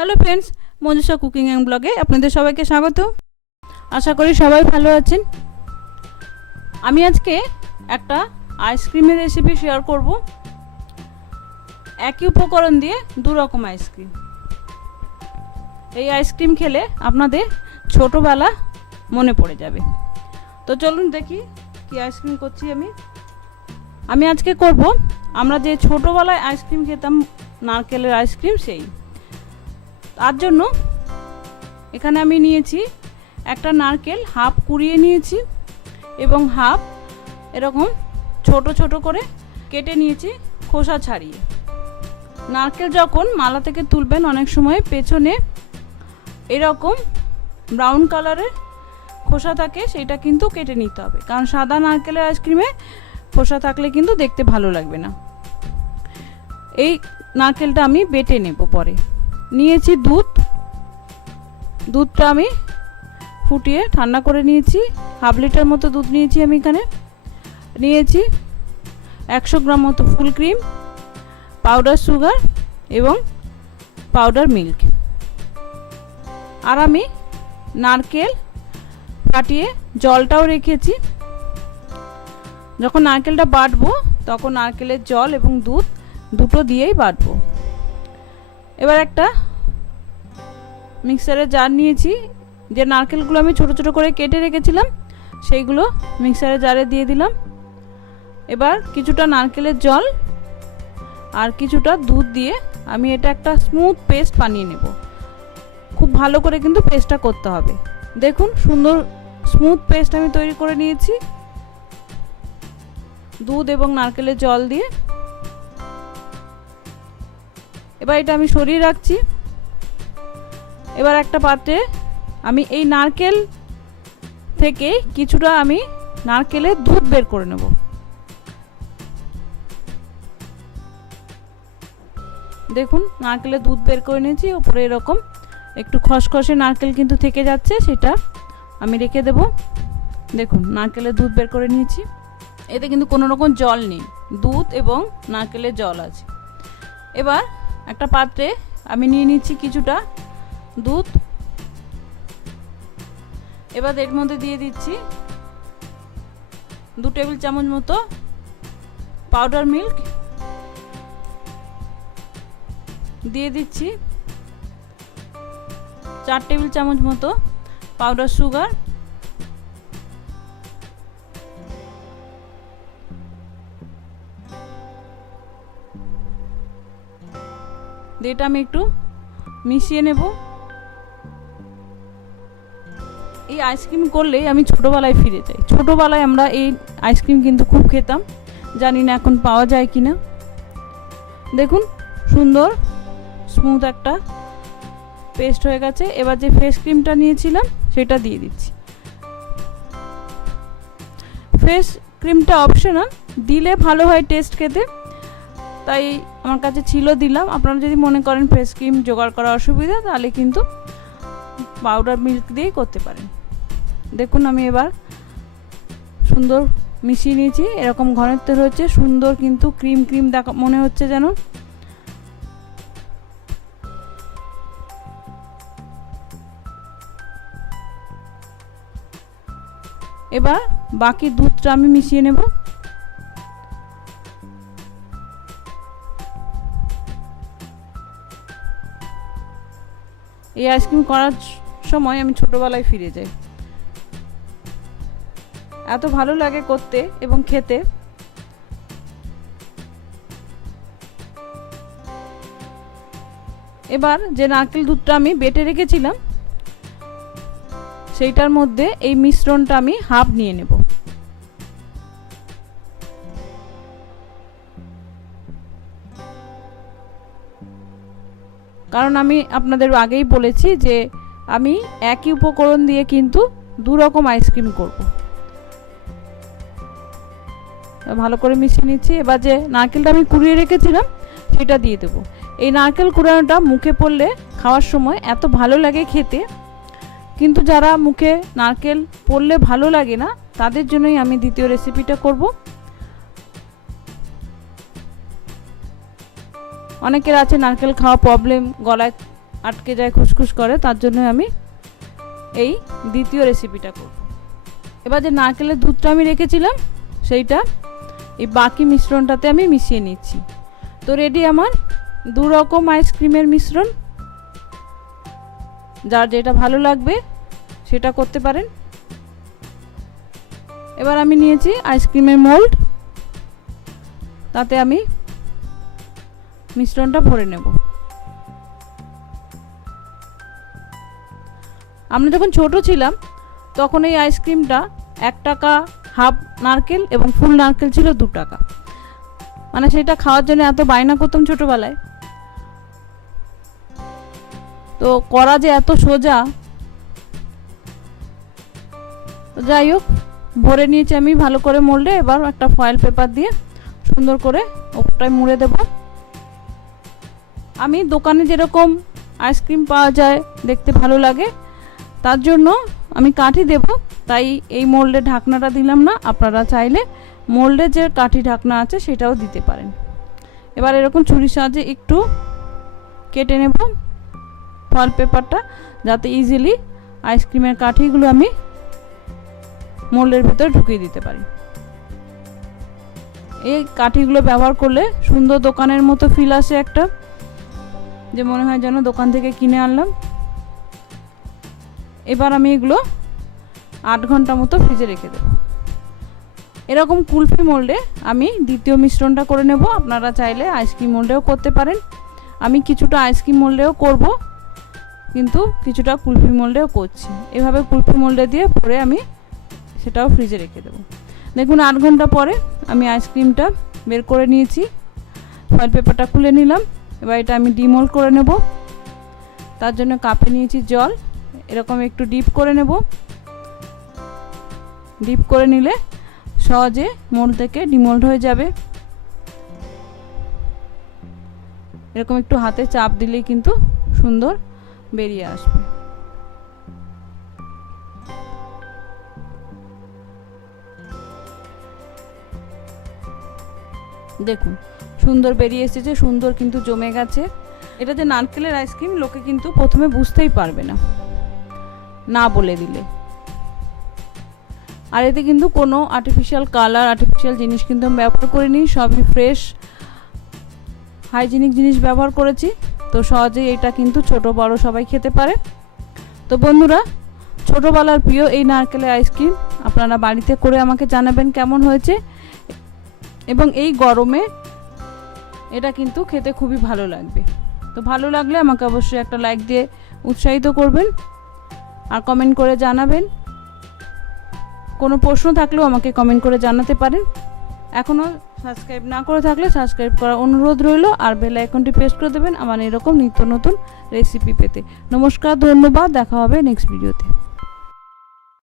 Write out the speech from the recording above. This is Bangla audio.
Hello friends, Manjusha cooking and ব্লগে আপনাদের সবাইকে স্বাগত। আশা করি সবাই ভালো আছেন। আমি আজকে একটা আইসক্রিমের রেসিপি শেয়ার করব। একই উপকরণ দিয়ে দু রকম আইসক্রিম। এই আইসক্রিম খেলে আপনাদের ছোটোবেলা মনে পড়ে যাবে। তো চলুন দেখি কি আইসক্রিম করছি আমি। আমি আজকে করব, আমরা যে ছোটোবেলায় আইসক্রিম খেতাম, নারকেলের আইসক্রিম সেই। তার জন্য এখানে আমি নিয়েছি একটা নারকেল, হাফ কুড়িয়ে নিয়েছি এবং হাফ এরকম ছোট ছোট করে কেটে নিয়েছি খোসা ছাড়িয়ে। নারকেল যখন মালা থেকে তুলবেন অনেক সময় পেছনে এরকম ব্রাউন কালারের খোসা থাকে, সেটা কিন্তু কেটে নিতে হবে। কারণ সাদা নারকেলের আইসক্রিমে খোসা থাকলে কিন্তু দেখতে ভালো লাগবে না। এই নারকেলটা আমি বেটে নেব পরে। নিয়েছি দুধ। দুধটা আমি ফুটিয়ে ঠান্ডা করে নিয়েছি। হাফ লিটার মতো দুধ নিয়েছি আমি এখানে। নিয়েছি একশো গ্রাম মতো ফুল ক্রিম, পাউডার সুগার এবং পাউডার মিল্ক। আর আমি নারকেল ফাটিয়ে জলটাও রেখেছি। যখন নারকেলটা বাটবো, তখন নারকেলের জল এবং দুধ দুটো দিয়েই বাটবো। এবার একটা মিক্সারের জার নিয়েছি, যে নারকেলগুলো আমি ছোট ছোট করে কেটে রেখেছিলাম, সেইগুলো মিক্সারের জারে দিয়ে দিলাম। এবার কিছুটা নারকেলের জল আর কিছুটা দুধ দিয়ে আমি এটা একটা স্মুথ পেস্ট বানিয়ে নেব। খুব ভালো করে কিন্তু পেস্টটা করতে হবে। দেখুন, সুন্দর স্মুথ পেস্ট আমি তৈরি করে নিয়েছি। দুধ এবং নারকেলের জল দিয়ে এবার এটা আমি সরিয়ে রাখছি। এবার একটা পাত্রে আমি এই নারকেল থেকে কিছুটা আমি নারকেলের দুধ বের করে নেব। দেখুন, নারকেলের দুধ বের করে নিয়েছি, ওপরে এরকম একটু খসখসে নারকেল কিন্তু থেকে যাচ্ছে, সেটা আমি রেখে দেব। দেখুন, নারকেলের দুধ বের করে নিয়েছি। এতে কিন্তু কোনো রকম জল নেই, দুধ এবং নারকেলের জল আছে। এবার একটা পাত্রে আমি নিয়ে নিচ্ছি কিছুটা দুধ। এবার এর মধ্যে দিয়ে দিচ্ছি দু টেবিল চামচ মতো পাউডার মিল্ক দিয়ে দিচ্ছি চার টেবিল চামচ মতো পাউডার সুগার দিয়ে এটা আমি একটু মিশিয়ে নেব। এই আইসক্রিম করলেই আমি ছোটোবেলায় ফিরে যাই। ছোটোবেলায় আমরা এই আইসক্রিম কিন্তু খুব খেতাম। জানি না এখন পাওয়া যায় কি না দেখুন, সুন্দর স্মুথ একটা পেস্ট হয়ে গেছে। এবার যে ফেস ক্রিমটা নিয়েছিলাম, সেটা দিয়ে দিচ্ছি। ফেস ক্রিমটা অপশনাল দিলে ভালো হয় টেস্ট খেতে। তাই আমার কাছে ছিল দিলাম। আপনারা যদি মনে করেন ফেস ক্রিম জোগাড় করা অসুবিধা, তাহলে কিন্তু পাউডার মিল্ক দিয়েই করতে পারেন। দেখুন আমি এবার সুন্দর মিশিয়ে নিয়েছি। এরকম ঘনত্ব হচ্ছে সুন্দর কিন্তু ক্রিম ক্রিম দেখা, মনে হচ্ছে যেন। এবার বাকি দুধটা আমি মিশিয়ে নেব। এই আইসক্রিম করার সময় আমি ছোটোবেলায় ফিরে যাই। এত ভালো লাগে করতে এবং খেতে। এবার যে নারকেল দুধটা আমি বেটে রেখেছিলাম, সেইটার মধ্যে এই মিশ্রণটা আমি হাফ নিয়ে নেব। কারণ আমি আপনাদের আগেই বলেছি যে আমি একই উপকরণ দিয়ে কিন্তু দু রকম আইসক্রিম করব। ভালো করে মিশিয়ে নিচ্ছি। এবার যে নারকেলটা আমি কুড়িয়ে রেখেছিলাম, সেটা দিয়ে দেবো। এই নারকেল কুড়ানোটা মুখে পড়লে খাওয়ার সময় এত ভালো লাগে খেতে, কিন্তু যারা মুখে নারকেল পড়লে ভালো লাগে না, তাদের জন্যই আমি দ্বিতীয় রেসিপিটা করব। অনেকের আছে নারকেল খাওয়া প্রবলেম গলায় আটকে যায়, খুসখুস করে, তার জন্য আমি এই দ্বিতীয় রেসিপিটা করব। এবার যে নারকেলের দুধটা আমি রেখেছিলাম, সেইটা এই বাকি মিশ্রণটাতে আমি মিশিয়ে নিচ্ছি। তো রেডি আমার দু রকম আইসক্রিমের মিশ্রণ। যার যেটা ভালো লাগবে, সেটা করতে পারেন। এবার আমি নিয়েছি আইসক্রিমের মোল্ড তাতে আমি মিশ্রণটা ভরে নেব। আমরা যখন ছোট ছিলাম, তখন এই আইসক্রিমটা এক টাকা হাফ নারকেল এবং ফুল নারকেল ছিল দু টাকা। মানে সেটা খাওয়ার জন্য এত বায়না করতাম ছোটোবেলায়। তো করা যে এত সোজা, তো যাই হোক, ভরে নিয়েছি আমি ভালো করে মোল্ডে এবার একটা ফয়েল পেপার দিয়ে সুন্দর করে ওপরটায় মুড়ে দেব। আমি দোকানে যেরকম আইসক্রিম পাওয়া যায়, দেখতে ভালো লাগে। তার জন্য আমি কাঠি দেব, তাই এই মোল্ডে ঢাকনাটা দিলাম না। আপনারা চাইলে মোল্ডে যে কাঠি ঢাকনা আছে, সেটাও দিতে পারেন। এবার এরকম ছুরির সাহায্যে একটু কেটে নেব ফয়েল পেপারটা যাতে ইজিলি আইসক্রিমের কাঠিগুলো আমি মোল্ডের ভিতরে ঢুকিয়ে দিতে পারি। এই কাঠিগুলো ব্যবহার করলে সুন্দর দোকানের মতো ফিল আসে একটা। যে মনে হয় যেন দোকান থেকে কিনে আনলাম। এবার আমি এগুলো আট ঘণ্টা মতো ফ্রিজে রেখে দেব। এরকম কুলফি মোল্ডে আমি দ্বিতীয় মিশ্রণটা করে নেব। আপনারা চাইলে আইসক্রিম মোল্ডেও করতে পারেন। আমি কিছুটা আইসক্রিম মোল্ডেও করব, কিন্তু কিছুটা কুলফি মোল্ডেও করছি। এভাবে কুলফি মোল্ডে দিয়ে পরে আমি সেটাও ফ্রিজে রেখে দেবো। দেখুন, আট ঘণ্টা পরে আমি আইসক্রিমটা বের করে নিয়েছি। ফয়েল পেপারটা খুলে নিলাম। এবার এটা আমি ডিমোল্ড করে নেব। তার জন্য কাপে নিয়েছি জল। এরকম একটু ডিপ করে নেব। ডিপ করে নিলে সহজে মোল্ড থেকে ডিমোল্ড হয়ে যাবে। এরকম একটু হাতে চাপ দিলেই কিন্তু সুন্দর বেরিয়ে আসবে। দেখুন সুন্দর বেরিয়ে এসেছে, সুন্দর কিন্তু জমে গেছে। এটা যে নারকেলের আইসক্রিম লোকে কিন্তু প্রথমে বুঝতেই পারবে না না বলে দিলে। আর এতে কিন্তু কোনো আর্টিফিশিয়াল কালার আর্টিফিশিয়াল জিনিস কিন্তু আমি ব্যবহার করিনি, সবই ফ্রেশ হাইজিনিক জিনিস ব্যবহার করেছি। তো সহজেই এটা কিন্তু ছোট বড় সবাই খেতে পারে। তো বন্ধুরা, ছোটোবেলার প্রিয় এই নারকেলের আইসক্রিম আপনারা বাড়িতে করে আমাকে জানাবেন কেমন হয়েছে। এবং এই গরমে এটা কিন্তু খেতে খুবই ভালো লাগবে। তো ভালো লাগলে আমাকে অবশ্যই একটা লাইক দিয়ে উৎসাহিত করবেন আর কমেন্ট করে জানাবেন। কোনো প্রশ্ন থাকলেও আমাকে কমেন্ট করে জানাতে পারেন। এখনও সাবস্ক্রাইব না করে থাকলে সাবস্ক্রাইব করার অনুরোধ রইল আর বেল আইকনটি প্রেস করে দেবেন আমার এরকম নিত্য নতুন রেসিপি পেতে। নমস্কার, ধন্যবাদ, দেখা হবে নেক্সট ভিডিওতে